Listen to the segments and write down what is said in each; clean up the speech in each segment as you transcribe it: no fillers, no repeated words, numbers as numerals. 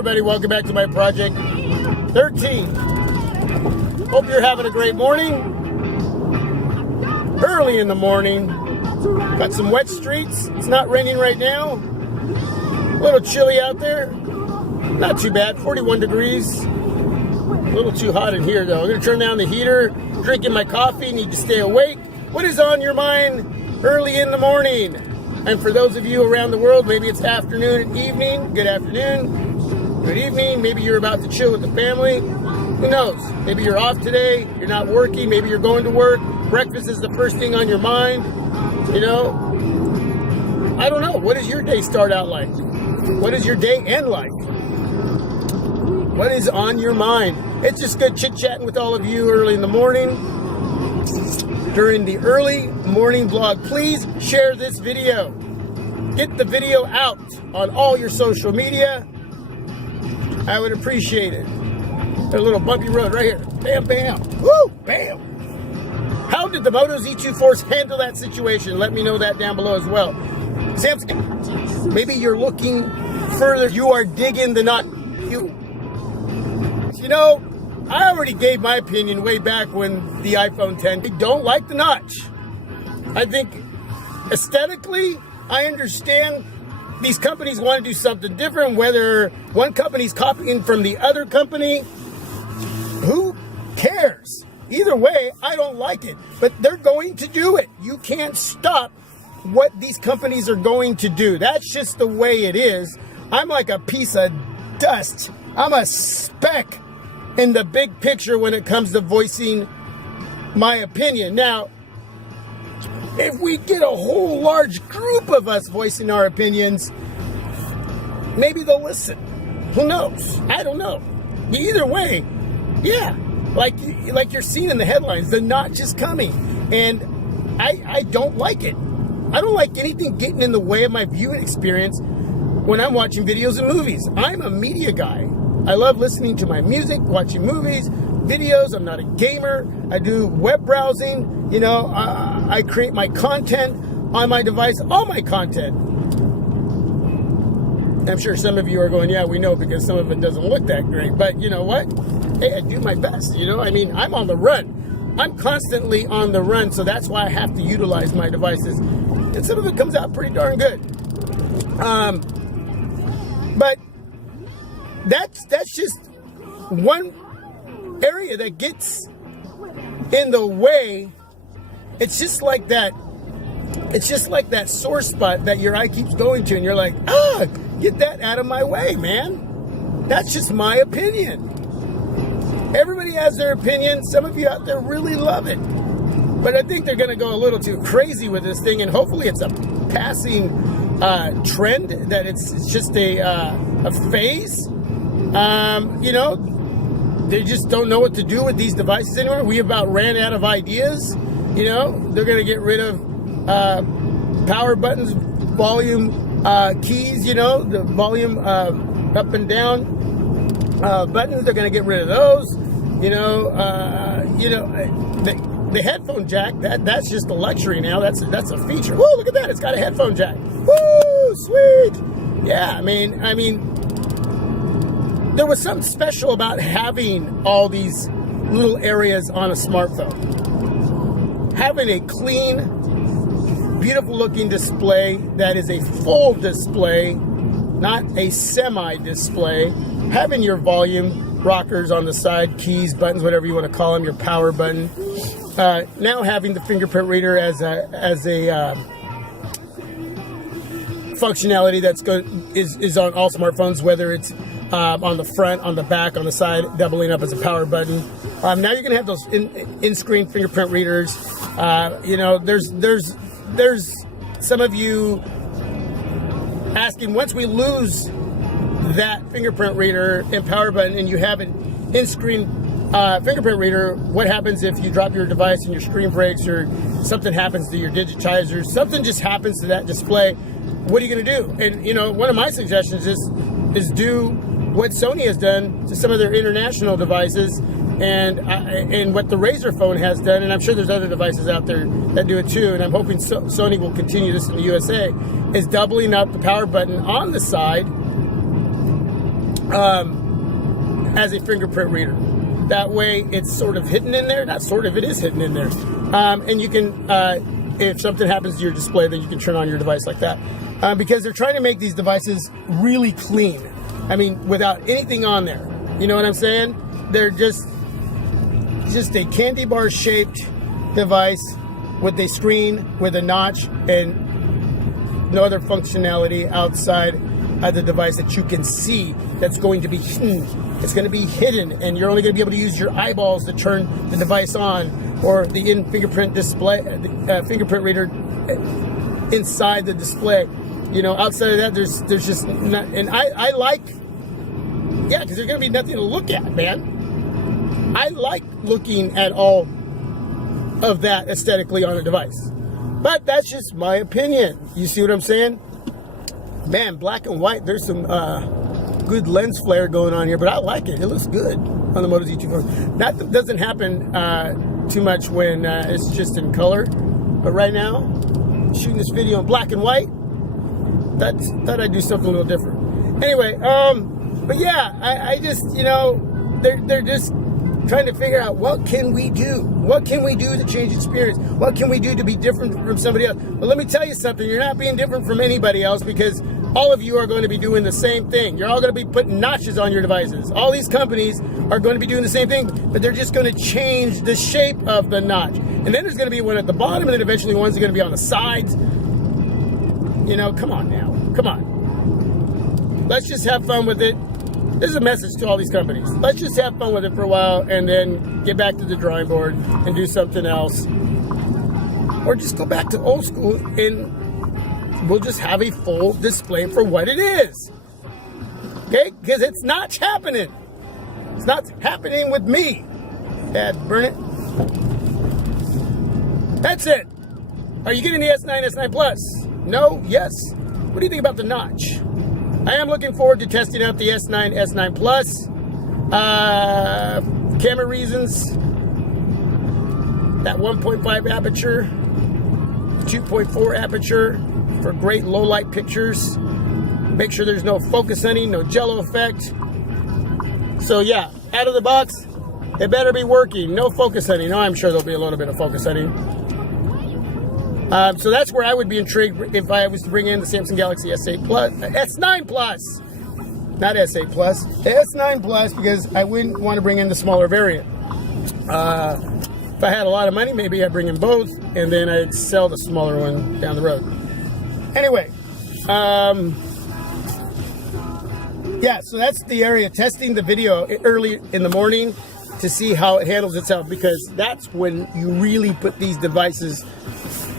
everybody, welcome back to my project 13. Hope you're having a great morning. Early in the morning. Got some wet streets. It's not raining right now. A little chilly out there. Not too bad, 41 degrees. A little too hot in here though. I'm gonna turn down the heater, drinking my coffee, need to stay awake. What is on your mind early in the morning? And for those of you around the world, maybe it's afternoon and evening. Good afternoon, good evening. Maybe you're about to chill with the family. Who knows? Maybe you're off today, you're not working, maybe you're going to work. Breakfast is the first thing on your mind. You know, I don't know. What does your day start out like? What does your day end like? What is on your mind? It's just good chit-chatting with all of you early in the morning during the early morning vlog. Please share this video. Get the video out on all your social media. I would appreciate it. A little bumpy road right here. Bam, bam. Woo, bam. How did the Moto Z2 Force handle that situation? Let me know that down below as well. Samsung, maybe you're looking further. You are digging the nut. You know, I already gave my opinion way back when the iPhone 10. I don't like the notch. I think aesthetically, I understand these companies want to do something different. Whether one company's copying from the other company, who cares? Either way, I don't like it. But they're going to do it. You can't stop what these companies are going to do. That's just the way it is. I'm like a piece of dust. I'm a speck in the big picture when it comes to voicing my opinion. Now, if we get a whole large group of us voicing our opinions, maybe they'll listen. Who knows? I don't know. Either way, yeah, like you're seeing in the headlines, the notch is coming, and I don't like it. I don't like anything getting in the way of my viewing experience when I'm watching videos and movies. I'm a media guy. I love listening to my music, watching movies, videos. I'm not a gamer. I do web browsing. You know, I create my content on my device, all my content. I'm sure some of you are going, yeah, we know, because some of it doesn't look that great. But you know what? Hey, I do my best. You know, I mean, I'm on the run. I'm constantly on the run, so that's why I have to utilize my devices. And some of it comes out pretty darn good. But that's just one area that gets in the way. It's just like that sore spot that your eye keeps going to, and you're like, get that out of my way, man. That's just my opinion. Everybody has their opinion. Some of you out there really love it, but I think they're going to go a little too crazy with this thing, and hopefully it's a passing trend, that it's just a phase. You know, they just don't know what to do with these devices anymore. We about ran out of ideas. You know, they're going to get rid of power buttons, volume keys, you know, the volume up and down buttons. They're going to get rid of those. You know, the headphone jack, that's just a luxury now. That's a feature. Whoa, look at that. It's got a headphone jack. Woo, sweet. Yeah, I mean, there was something special about having all these little areas on a smartphone. Having a clean, beautiful looking display that is a full display, not a semi-display. Having your volume rockers on the side, keys, buttons, whatever you want to call them, your power button. Now having the fingerprint reader as a functionality that's is on all smartphones, whether it's on the front, on the back, on the side, doubling up as a power button. Now you're going to have those in-screen fingerprint readers. You know, there's some of you asking, once we lose that fingerprint reader and power button and you have an in-screen fingerprint reader, what happens if you drop your device and your screen breaks, or something happens to your digitizer, something just happens to that display? What are you going to do? And you know, one of my suggestions is do what Sony has done to some of their international devices, and what the Razer phone has done, and I'm sure there's other devices out there that do it too, and I'm hoping Sony will continue this in the USA, is doubling up the power button on the side as a fingerprint reader. That way it's sort of hidden in there. Not sort of, it is hidden in there. And you can, if something happens to your display, then you can turn on your device like that. Because they're trying to make these devices really clean. I mean, without anything on there. You know what I'm saying? They're just a candy bar shaped device with a screen with a notch and no other functionality outside of the device that you can see that's going to be hidden. It's going to be hidden, and you're only going to be able to use your eyeballs to turn the device on, or the fingerprint display, fingerprint reader inside the display. You know, outside of that, there's just not. And I like, yeah, because there's going to be nothing to look at, man. I like looking at all of that aesthetically on a device, but that's just my opinion. You see what I'm saying? Man, black and white, there's some good lens flare going on here, but I like it. It looks good on the Moto Z2 phone. That doesn't happen too much when it's just in color, but right now, shooting this video in black and white, thought I'd do something a little different. Anyway, but yeah, I just, you know, they're just trying to figure out, what can we do? What can we do to change experience? What can we do to be different from somebody else? But let me tell you something, you're not being different from anybody else, because all of you are going to be doing the same thing. You're all going to be putting notches on your devices. All these companies are going to be doing the same thing, but they're just going to change the shape of the notch. And then there's going to be one at the bottom, and then eventually ones are going to be on the sides. You know, come on now. Come on. Let's just have fun with it. This is a message to all these companies. Let's just have fun with it for a while and then get back to the drawing board and do something else. Or just go back to old school and we'll just have a full display for what it is. Okay? Because it's not happening. It's not happening with me. Dad, burn it. That's it. Are you getting the S9, S9 Plus? No? Yes? What do you think about the notch? I am looking forward to testing out the S9, S9 Plus. Camera reasons. That 1.5 aperture, 2.4 aperture for great low light pictures. Make sure there's no focus hunting, no jello effect. So yeah, out of the box, it better be working. No focus hunting. No, I'm sure there'll be a little bit of focus hunting. So that's where I would be intrigued if I was to bring in the Samsung Galaxy S8 Plus, S9 Plus, not S8 Plus, S9 Plus, because I wouldn't want to bring in the smaller variant. If I had a lot of money, maybe I'd bring in both, and then I'd sell the smaller one down the road. Anyway, yeah, so that's the area, testing the video early in the morning to see how it handles itself, because that's when you really put these devices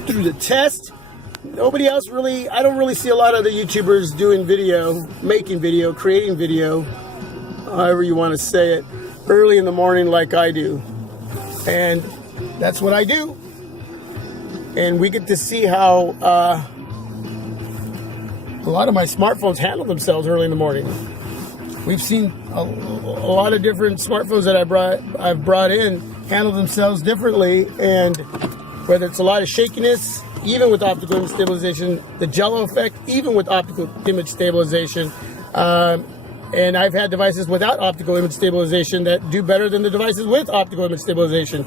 through the test. Nobody else really, I don't really see a lot of the YouTubers doing video, making video, creating video, however you want to say it, early in the morning like I do. And that's what I do. And we get to see how a lot of my smartphones handle themselves early in the morning. We've seen a lot of different smartphones that I've brought in handle themselves differently, and whether it's a lot of shakiness, even with optical image stabilization, the jello effect, even with optical image stabilization. And I've had devices without optical image stabilization that do better than the devices with optical image stabilization.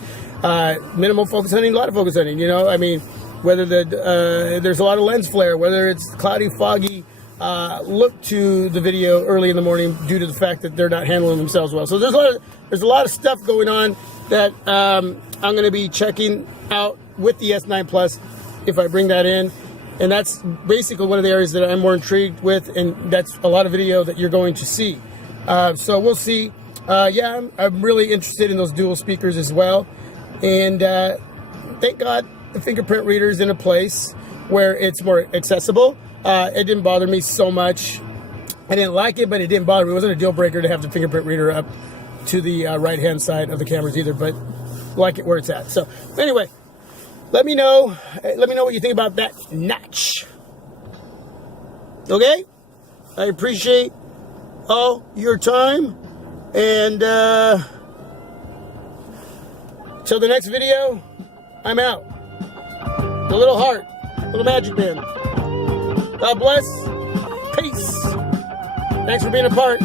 Minimal focus hunting, a lot of focus hunting, you know, I mean, whether there's a lot of lens flare, whether it's cloudy, foggy, look to the video early in the morning due to the fact that they're not handling themselves well. So there's a lot of stuff going on that I'm going to be checking out with the S9 Plus if I bring that in. And that's basically one of the areas that I'm more intrigued with, and that's a lot of video that you're going to see. So we'll see. Yeah, I'm really interested in those dual speakers as well. And thank God the fingerprint reader is in a place where it's more accessible. It didn't bother me so much. I didn't like it, but it didn't bother me. It wasn't a deal breaker to have the fingerprint reader up to the right-hand side of the cameras either, but like it where it's at. So anyway, let me know what you think about that notch. Okay? I appreciate all your time. And till the next video, I'm out. The little heart, little magic band. God bless. Peace. Thanks for being a part.